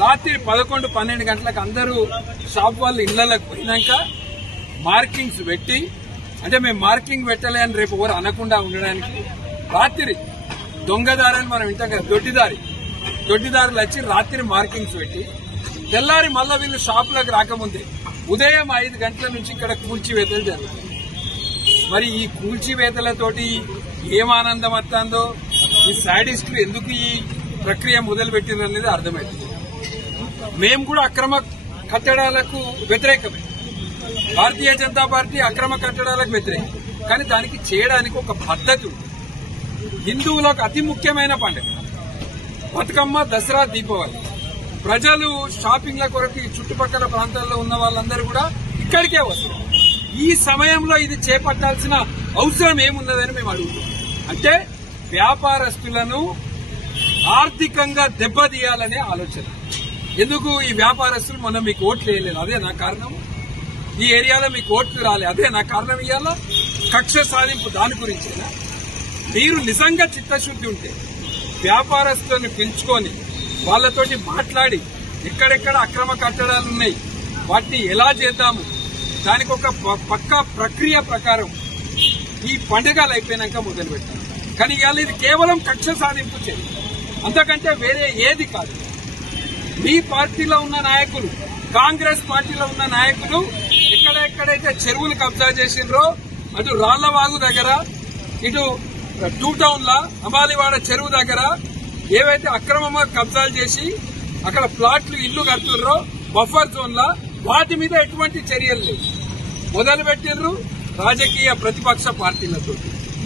రాత్రి 11-12 గంటలకు అందరూ షాప్ వాళ్ళు ఇళ్లకు పోయినాక మార్కింగ్స్ పెట్టి, అంటే మేము మార్కింగ్ పెట్టలే అని రేపు ఎవరు అనకుండా ఉండడానికి రాత్రి దొంగదారని మనం వింటాం కదా, దొడ్డిదారులు వచ్చి రాత్రి మార్కింగ్స్ పెట్టి తెల్లారి మళ్ళా వీళ్ళు షాపులకు రాకముందే ఉదయం 5 గంటల నుంచి ఇక్కడ కూల్చివేతలు జరుగుతాయి. మరి ఈ కూల్చివేతలతోటి ఏం ఆనందం వస్తుందో, ఈ శాడిస్టులు ఎందుకు ఈ ప్రక్రియ మొదలుపెట్టింది అనేది అర్థమైంది. మేము కూడా అక్రమ కట్టడాలకు వ్యతిరేకమే, భారతీయ జనతా పార్టీ అక్రమ కట్టడాలకు వ్యతిరేకం. కానీ దానికి చేయడానికి ఒక పద్ధతి ఉంది. హిందువులకు అతి ముఖ్యమైన పండుగ బతుకమ్మ, దసరా, దీపావళి. ప్రజలు షాపింగ్ల కొరకు ఈ చుట్టుపక్కల ప్రాంతాల్లో ఉన్న వాళ్ళందరూ కూడా ఇక్కడికే వస్తారు. ఈ సమయంలో ఇది చేపట్టాల్సిన అవసరం ఏమున్నదని మేము అడుగుతున్నాం. అంటే వ్యాపారస్తులను ఆర్థికంగా దెబ్బతీయాలనే ఆలోచన. ఎందుకు ఈ వ్యాపారస్తులు మొన్న మీకు ఓట్లు వేయలేదు, అదే నా కారణం. ఈ ఏరియాలో మీకు ఓట్లు రాలే, అదే నా కారణం. ఇవాళ కక్ష సాధింపు దాని గురించేనా? మీరు నిజంగా చిత్తశుద్ధి ఉంటే వ్యాపారస్తులను పిలుచుకొని వాళ్లతోటి మాట్లాడి ఎక్కడెక్కడ అక్రమ కట్టడాలు ఉన్నాయి, వాటిని ఎలా చేద్దాము, దానికి ఒక పక్కా ప్రక్రియ ప్రకారం ఈ పండుగలు అయిపోయినాక మొదలు పెట్టాలి. కానీ ఇవాళ ఇది కేవలం కక్ష సాధింపు చేయాలి, అంతకంటే వేరే ఏది కాదు. మీ పార్టీలో ఉన్న నాయకులు, కాంగ్రెస్ పార్టీలో ఉన్న నాయకులు ఎక్కడెక్కడైతే చెరువులు కబ్జా చేసిండ్రో, అటు రాళ్లవాగు దగ్గర, ఇటు 2 టౌన్ల అమాలివాడ చెరువు దగ్గర ఏవైతే అక్రమంగా కబ్జాలు చేసి అక్కడ ప్లాట్లు, ఇల్లు కడుతున్నారో బఫర్ జోన్ల, వాటి మీద ఎటువంటి చర్యలు లేవు. మొదలుపెట్టిండ్రు రాజకీయ ప్రతిపక్ష పార్టీలతో.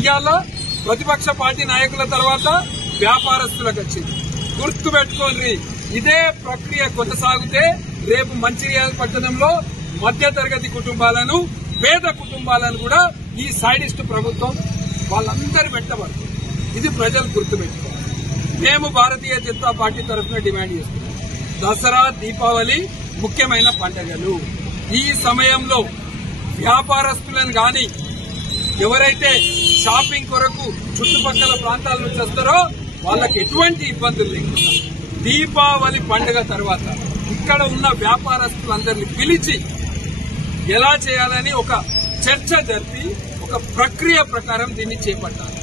ఇవాళ ప్రతిపక్ష పార్టీ నాయకుల తర్వాత వ్యాపారస్తులకు వచ్చింది. గుర్తుపెట్టుకోండి, ఇదే ప్రక్రియ కొనసాగితే రేపు మంచిర్యాల పట్టణంలో మధ్యతరగతి కుటుంబాలను, పేద కుటుంబాలను కూడా ఈ సైడిస్ట్ ప్రభుత్వం వాళ్ళందరూ పెట్టబడుతుంది. ఇది ప్రజలు గుర్తుపెట్టుకోవాలి. మేము భారతీయ జనతా పార్టీ తరఫున డిమాండ్ చేస్తున్నాం. దసరా, దీపావళి ముఖ్యమైన పండుగలు. ఈ సమయంలో వ్యాపారస్తులను గాని, ఎవరైతే షాపింగ్ కొరకు చుట్టుపక్కల ప్రాంతాల నుంచి వస్తారో వాళ్ళకి ఎటువంటి ఇబ్బందులు లేకుండా దీపావళి పండుగ తర్వాత ఇక్కడ ఉన్న వ్యాపారస్తులందరినీ పిలిచి ఎలా చేయాలని ఒక చర్చ జరిపి ఒక ప్రక్రియ ప్రకారం దీన్ని చేపట్టాలి.